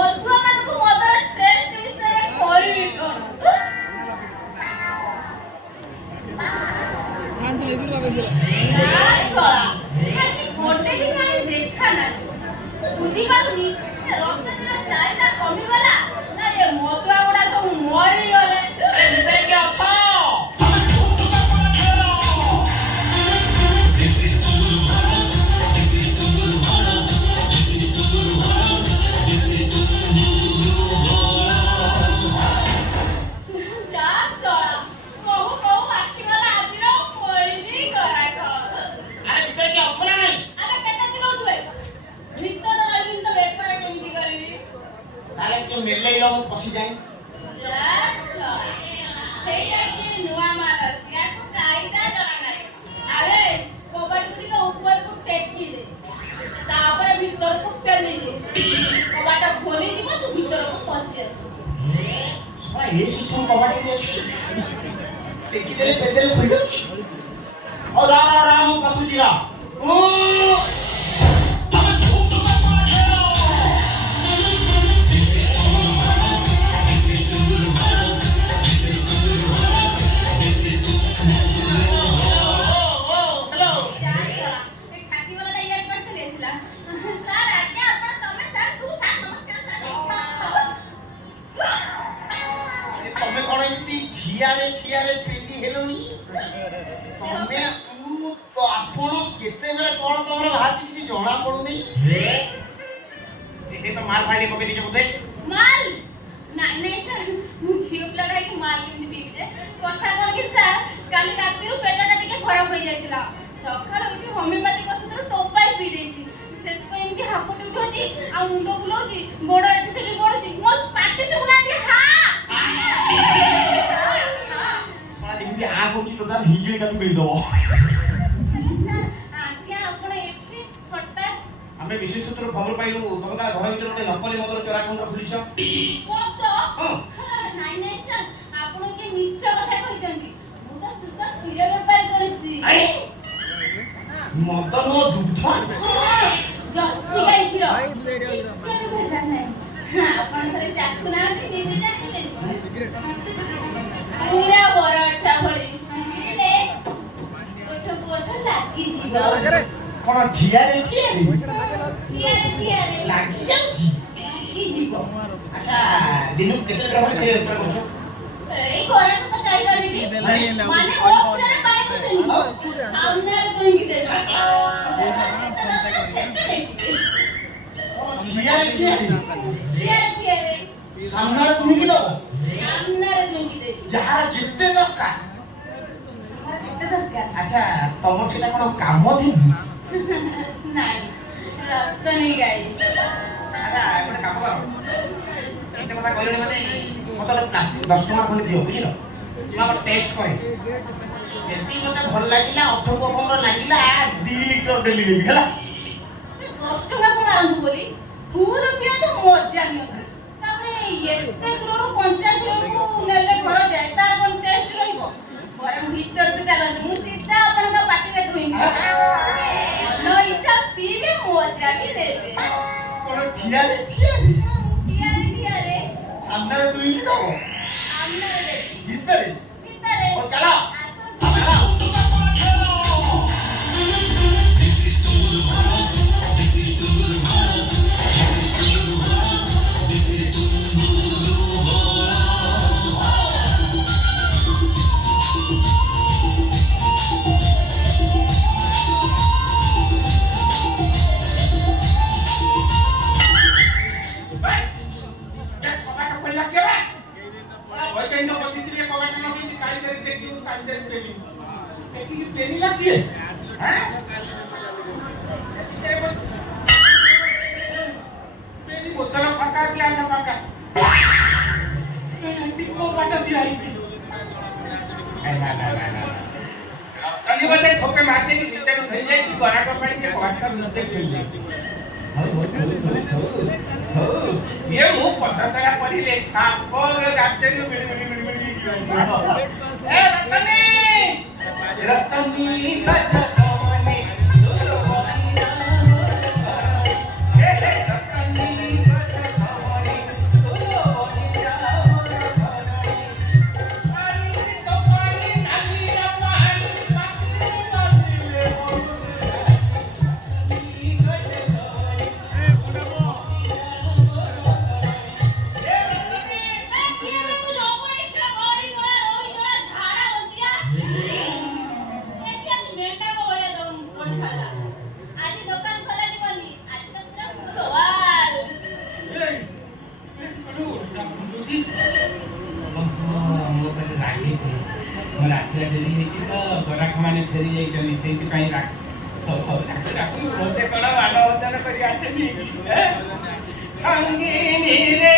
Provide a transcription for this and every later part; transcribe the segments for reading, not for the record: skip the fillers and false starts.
ମଧୁଆ ମାନଙ୍କୁ ମଦର ଟେଷ୍ଟ ବିଷୟରେ କହିବି କଣ? ଗୋଟେ ବି କାହିଁ ଦେଖା ନାହିଁ। ବୁଝିପାରୁନି ରକ୍ତର ଚାହିଦା କମିଗଲା ନା ଏ ମଦୁଆ ଗୁଡା ସବୁ ମରିଗଲେ। ଡେରି ହେଇଛି ତ ଗରାଖ ମାନେ ଫେରି ଯାଇଛନ୍ତି ସେଇଥିପାଇଁ ମତେ କଣ ମାନ ଭୋଜନ କରି ଆସିଲି ସଙ୍ଗିନୀ ରେ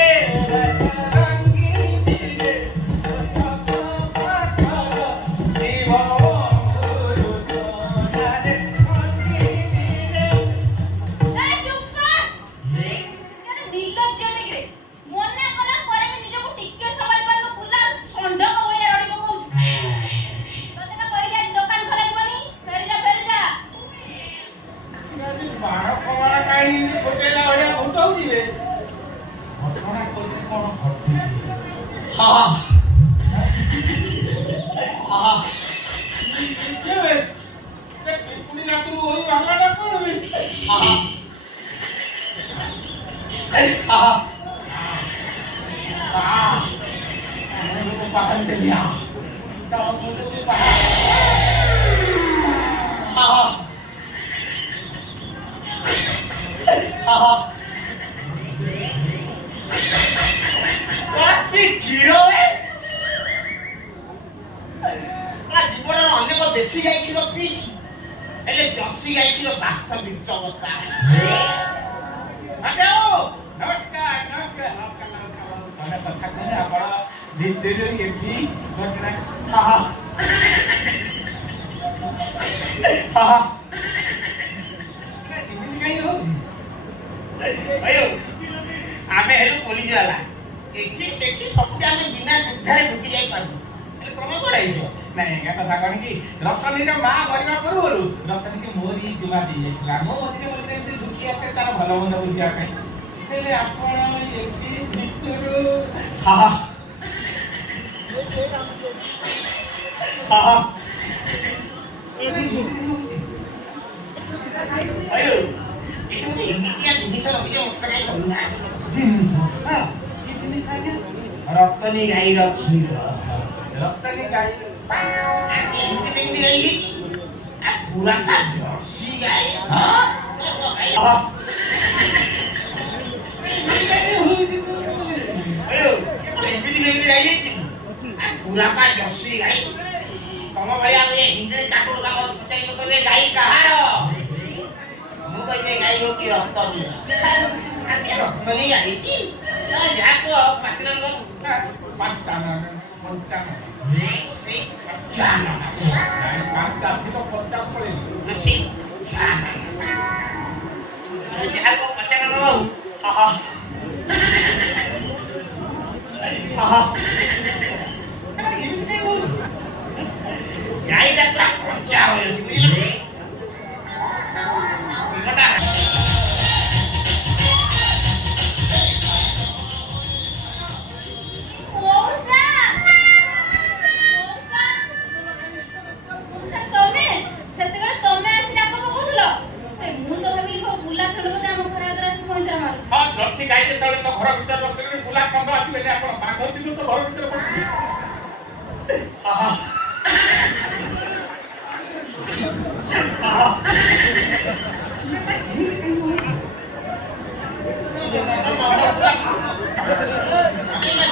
देसी गाई की पीस हेले जर्सी गाई की वास्तविक चमत्कार नमस्कार नमस्कार अरे कथा कहले आपण भीतर एठी घटना हां हां अयो आमे हेलु पुलिस वाला एठी सेठी सब आमे बिना युद्धरे ढुकी जाई पारबो हेले तमे कोडाइछो नहीं क्या कथा कौन की रतनी का मां मरिबा पूर्व रतनी के मोरी जुवा दी जाइला मो मते मते दुखी आसे तार भलो मंद बुझिया काई हेले आपण एठी भीतर हां हां अयो एठी इंडिया जिनिस रखियो मत कहना जिनिस हां की जिनिस आगे रतनी गाई रखी रतनी गाई ऐसी इंडिया गाई पूरा का जर्सी गाई हां अयो इंडिया गाई पूरा का जर्सी गाई तम भैया ये हिंदी काटो का बताई तो ये गाई कहारो मु कहबे गाई हो कि रतनी आसी रतनी गाई की ना जाको पाचना पंचाना जाना गाई पंचा किलो 50 पड़े नसी जाना जाको पाचना नो हां हां गाई दा पूरा पंचा हो बुझिले बेटा जर्सी गाई से तले तो घर भीतर रखले बुला संग आसी आपण बांधोसी तो घर भीतर पड़सी हां हां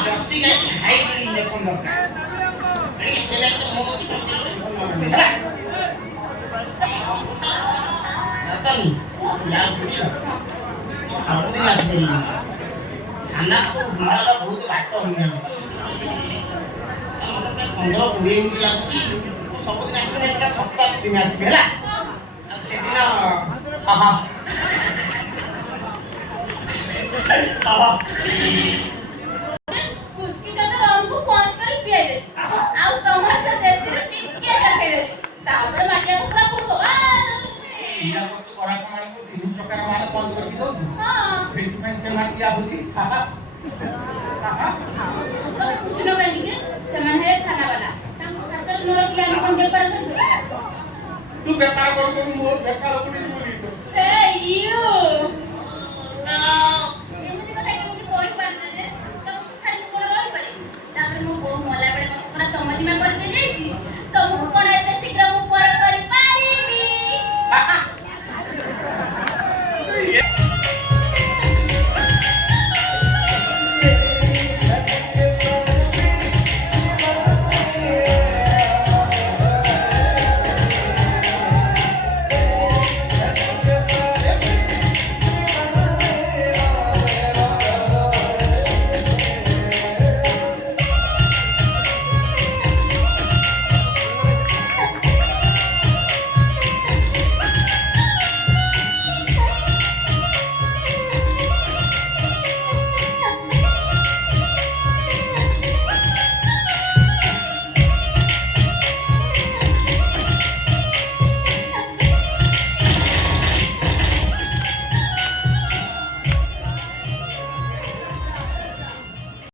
जर्सी गाई हाइब्रिड इंजेक्शन दरकार ए सेले तो मो टेंशन ना रतन या बुझिला सबदिन आसबेली खाना को बिहार बहुत घाट हो गया मतलब 15-20 मिनट लागुची सबदिन आसबेली एटा सप्ताह दिन आसबेला से दिन हां हां उसकी जगह हमको 500 रुपया दे आ तमर से देसी रो टिके चखे दे तापर माटिया को पूरा पुरबो इया को तो करा कमाल को तीन प्रकार माने बंद कर दो हां फिर में से माटिया होती हां हां तो कुछ न कहेंगे समान है खाना वाला हमको खातर नो कि हम कौन व्यापार कर तू व्यापार कर तो मोर व्यापार अपनी बोली तो हे यू एमती कथा के मुझे कोई बात दे तो छाड़ी कोन रही पारे तापर मो बो मला बेले कोन तम जिमा कर दे जाई छी तो मु कोन एते